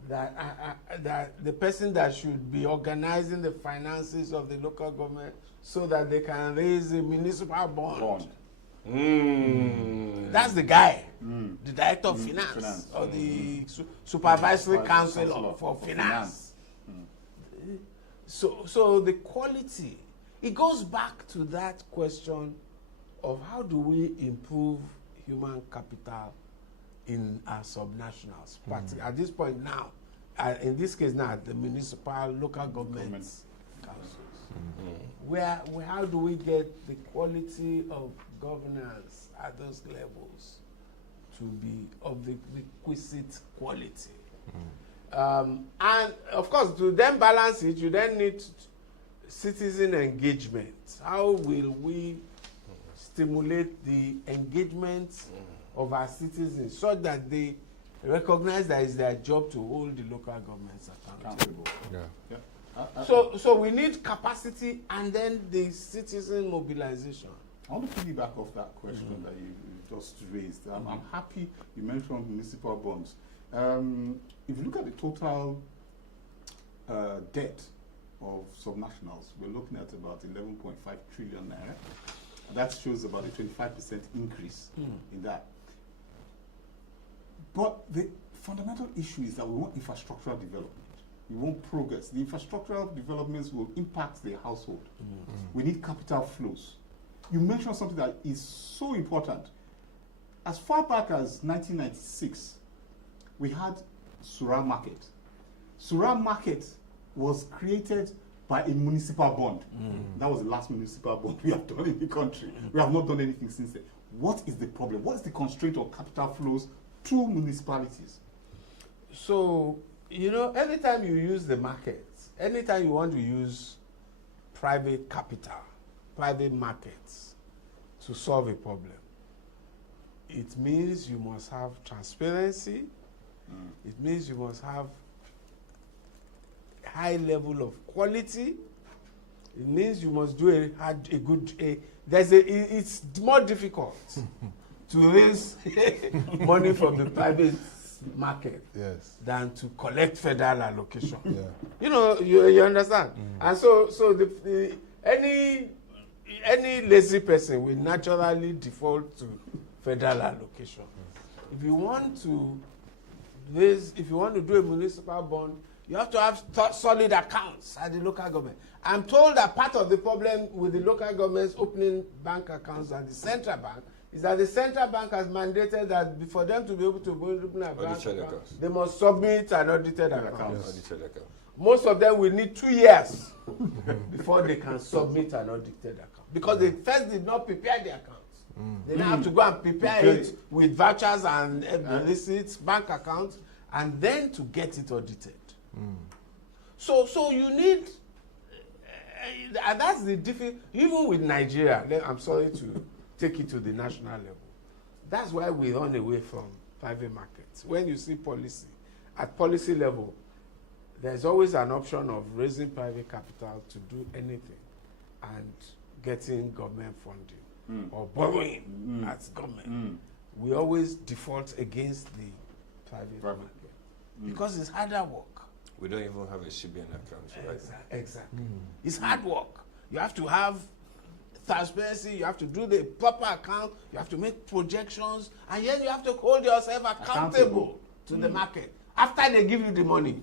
That the person that should be organizing the finances of the local government so that they can raise a municipal bond. That's the guy, the director of finance or the supervisory council for finance. So the quality, it goes back to that question of how do we improve human capital in our subnationals, at this point now, in this case now, the municipal, local governments, councils. How do we get the quality of governance at those levels to be of the requisite quality? And of course, to then balance it, you then need citizen engagement. How will we stimulate the engagement of our citizens so that they recognize that it's their job to hold the local governments accountable? So we need capacity and then the citizen mobilization. I want to piggyback off that question that you just raised. I'm happy you mentioned municipal bonds. If you look at the total debt of subnationals, we're looking at about 11.5 trillion naira. That shows about a 25% increase in that. But the fundamental issue is that we want infrastructural development. We want progress. The infrastructural developments will impact the household. We need capital flows. You mentioned something that is so important. As far back as 1996, we had Surah Market. Surah Market was created by a municipal bond. That was the last municipal bond we have done in the country. We have not done anything since then. What is the problem? What is the constraint on capital flows to municipalities? So, you know, anytime you use the market, anytime you want to use private capital, private markets to solve a problem, it means you must have transparency. It means you must have high level of quality. It means you must do it's more difficult to raise money from the private market than to collect federal allocation. You know, you understand? And so any lazy person will naturally default to federal allocation. If you want to do a municipal bond, you have to have solid accounts at the local government. I'm told that part of the problem with the local governments opening bank accounts at the central bank is that the central bank has mandated that for them to be able to open a bank account, they must submit an audited account. Most of them will need 2 years before they can submit an audited account, because they first did not prepare the accounts. They now have to go and prepare it with vouchers and receipts, bank accounts, and then to get it audited. So you need, and that's the difference. Even with Nigeria, I'm sorry to take it to the national level. That's why we run away from private markets. When you see policy, at policy level, there's always an option of raising private capital to do anything and getting government funding or borrowing as government. We always default against the private market because it's harder work. We don't even have a CBN account, right? Exactly. It's hard work. You have to have transparency, you have to do the proper account, you have to make projections, and then you have to hold yourself accountable to the market. After they give you the money,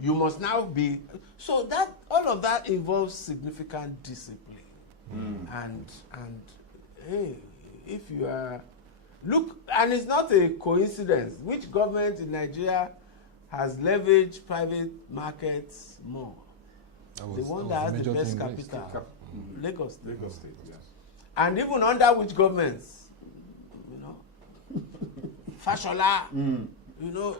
you must now be... So that all of that involves significant discipline. And hey, if you are... Look, and it's not a coincidence. Which government in Nigeria has leveraged private markets more? The one that has the best capital. Lagos State. Yes. And even under which governments? You know, Fashola, you know,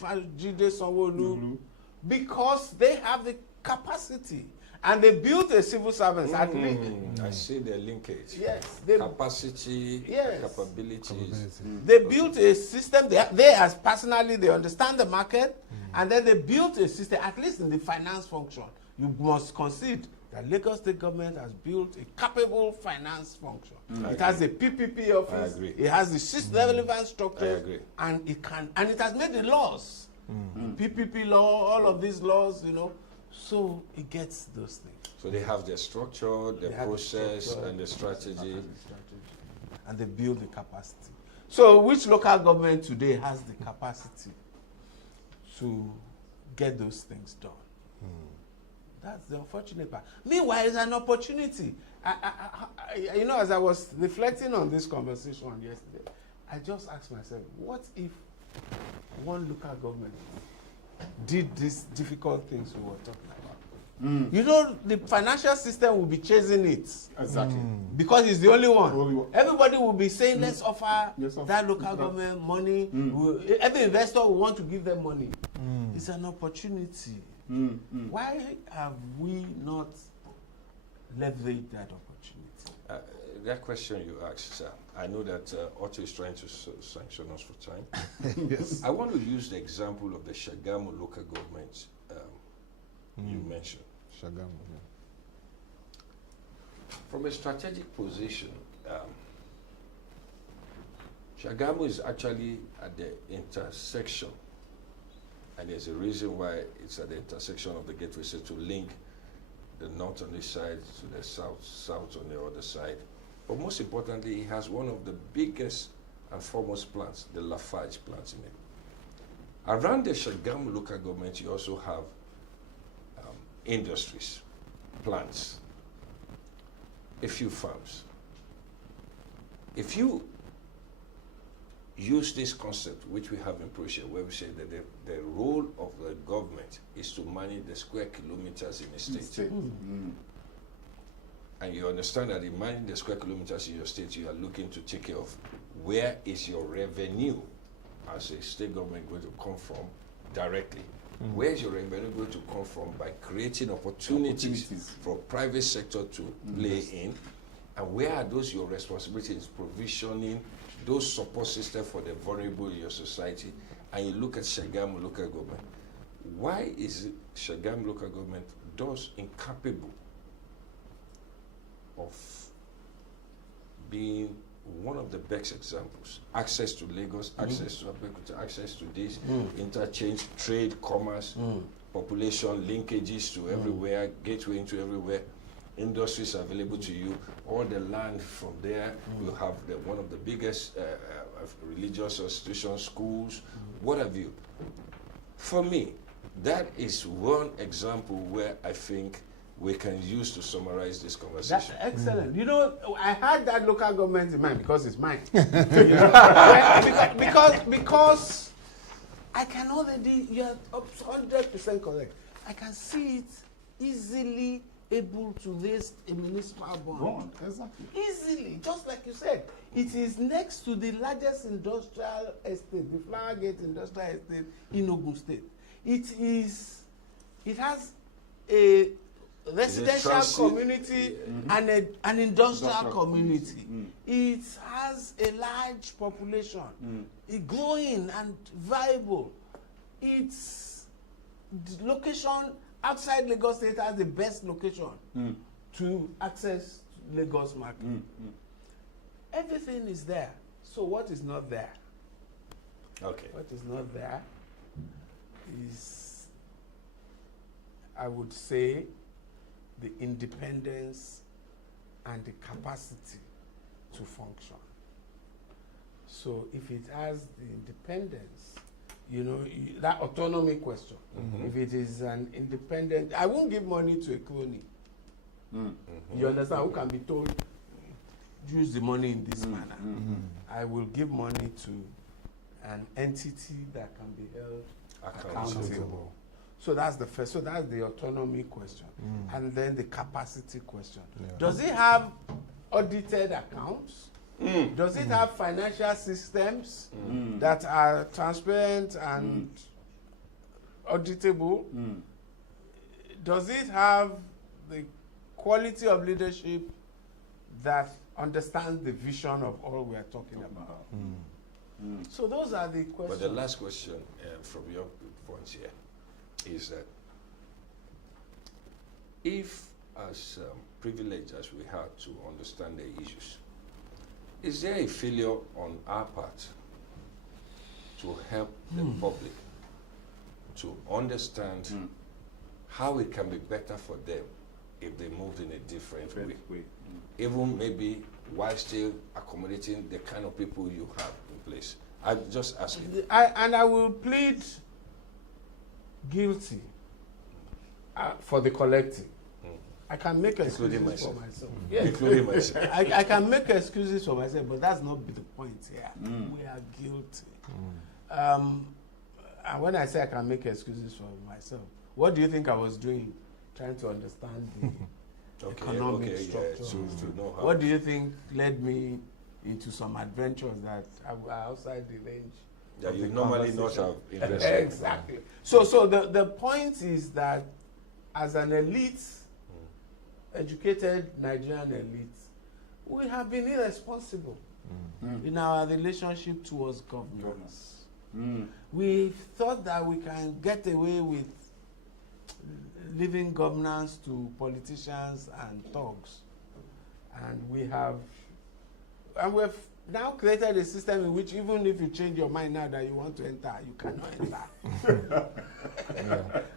Jide Sanwo-Olu, because they have the capacity. And they built a civil servant. I see the linkage. Yes. Capacity, capabilities. They built a system. They as personally, they understand the market. And then they built a system, at least in the finance function. You must concede that Lagos State government has built a capable finance function. It has a PPP office. I agree. It has the system relevant structure. I agree. And it has made the laws. PPP law, all of these laws, you know. So it gets those things. So they have the structure, the process, and the strategy. And they build the capacity. So which local government today has the capacity to get those things done? That's the unfortunate part. Meanwhile, it's an opportunity. You know, as I was reflecting on this conversation yesterday, I just asked myself, what if one local government did these difficult things we were talking about? You know, the financial system will be chasing it. Exactly. Because it's the only one. Everybody will be saying, let's offer that local government money. Every investor will want to give them money. It's an opportunity. Why have we not leveraged that opportunity? That question you asked, sir, I know that Otto is trying to sanction us for time. Yes. I want to use the example of the Sagamu local government you mentioned. Sagamu, From a strategic position, Sagamu is actually at the intersection, and there's a reason why it's at the intersection of the gateway, so to link the north on this side to the south on the other side. But most importantly, it has one of the biggest and foremost plants, the Lafarge plant in it. Around the Sagamu local government, you also have industries, plants, a few farms. If you use this concept which we have in Proshare, where we say that the role of the government is to manage the square kilometers in a state. And you understand that in managing the square kilometers in your state, you are looking to take care of where is your revenue as a state government going to come from directly. Where is your revenue going to come from by creating opportunities for private sector to play in? And where are those your responsibilities, provisioning those support systems for the vulnerable in your society? And you look at Sagamu local government. Why is it Sagamu local government thus incapable of being one of the best examples? Access to Lagos, access to Abeokuta, access to this, interchange, trade, commerce, population, linkages to everywhere, gateway into everywhere, industries available to you, all the land from there. You have one of the biggest religious institutions, schools, what have you. For me, that is one example where I think we can use to summarize this conversation. That's excellent. You know, I had that local government in mind because it's mine. You know, because I can already, you're 100% correct. I can see it easily able to raise a municipal bond. Exactly. Easily, just like you said. It is next to the largest industrial estate, the Flowergate Industrial Estate in Ogun State. It has a residential community and an industrial community. It has a large population, growing and viable. Its location outside Lagos State has the best location to access Lagos market. Everything is there. So what is not there? Okay. What is not there is, I would say, the independence and the capacity to function. So if it has the independence, you know, that autonomy question, if it is an independent, I won't give money to a crony. You understand? Who can be told, use the money in this manner. I will give money to an entity that can be held accountable. So that's the first. So that's the autonomy question, and then the capacity question. Does it have audited accounts? Does it have financial systems that are transparent and auditable? Does it have the quality of leadership that understands the vision of all we are talking about? So those are the questions. But the last question from your points here is that if, as privileged as we have to understand the issues, is there a failure on our part to help the public to understand how it can be better for them if they moved in a different way? Even maybe while still accommodating the kind of people you have in place. I'm just asking. I will plead guilty for the collective. I can make excuses for myself. Yes. Including myself. I can make excuses for myself, but that's not the point here. We are guilty. And when I say I can make excuses for myself, what do you think I was doing? Trying to understand the economic structure. To know how. What do you think led me into some adventures that are outside the range? That you normally not have invested. Exactly. So the point is that as an elite, educated Nigerian elite, we have been irresponsible in our relationship towards governance. We thought that we can get away with leaving governance to politicians and thugs, and we've now created a system in which even if you change your mind now that you want to enter, you cannot enter.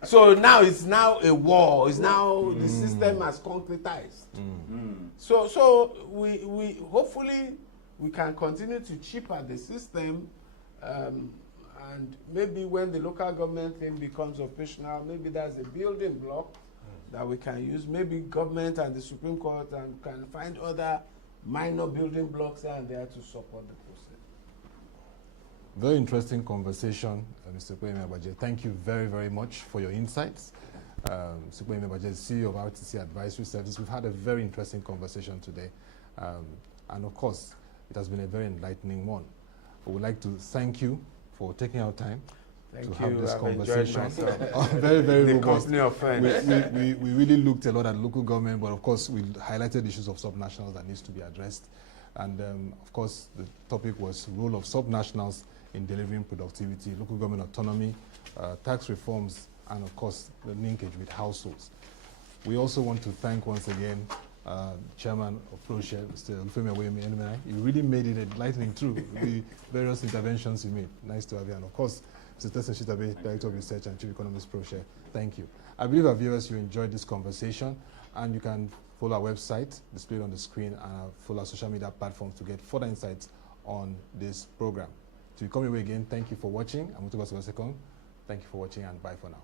So now it's now a war. It's now the system has concretized. So we hopefully we can continue to cheaper the system, and maybe when the local government thing becomes operational, maybe that's a building block that we can use. Maybe government and the Supreme Court and can find other minor building blocks here and there to support the process. Very interesting conversation, Mr. Opeyemi Agbaje. Thank you very, very much for your insights. Mr. Opeyemi Agbaje, CEO of RTC Advisory Service. We've had a very interesting conversation today. And of course, it has been a very enlightening one. I would like to thank you for taking our time to have this conversation. Very, very the robust. company of friends. We really looked a lot at local government, but of course we highlighted issues of subnationals that needs to be addressed. And of course the topic was role of subnationals in delivering productivity, local government autonomy, tax reforms, and of course the linkage with households. We also want to thank once again Chairman of Proshare, Mr Olufemi Awoyemi. You really made it enlightening through the various interventions you made. Nice to have you. And of course, Mr. Teslim Shitta-Bey, Director of Research and Chief Economist, Proshare. Thank you. I believe our viewers, you enjoyed this conversation, and you can follow our website displayed on the screen and follow our social media platforms to get further insights on this program. To come your way again, thank you for watching. I'm Otunba Opeyemi. Thank you for watching, and bye for now.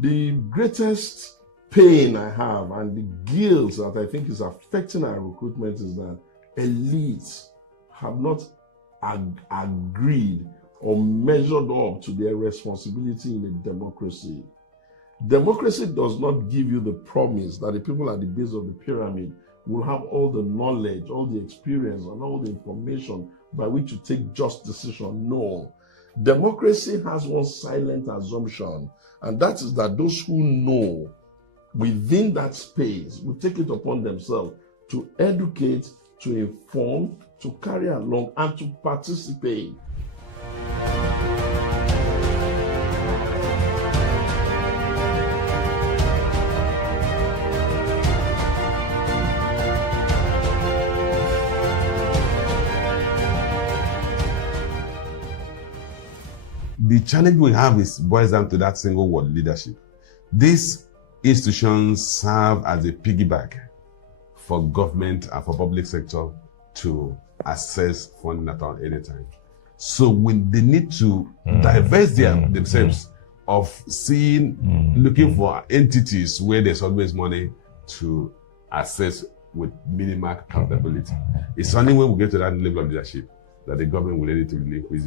The greatest pain I have and the guilt that I think is affecting our recruitment is that elites have not agreed or measured up to their responsibility in a democracy. Democracy does not give you the promise that the people at the base of the pyramid will have all the knowledge, all the experience, and all the information by which to take just decision. No. Democracy has one silent assumption, and that is that those who know within that space will take it upon themselves to educate, to inform, to carry along, and to participate. The challenge we have boils down to that single word, leadership. These institutions serve as a piggyback for government and for public sector to access funding at any time. So when they need to divest themselves of looking for entities where there's always money to access with minimal accountability. It's only when we get to that level of leadership that the government will ready to relinquish this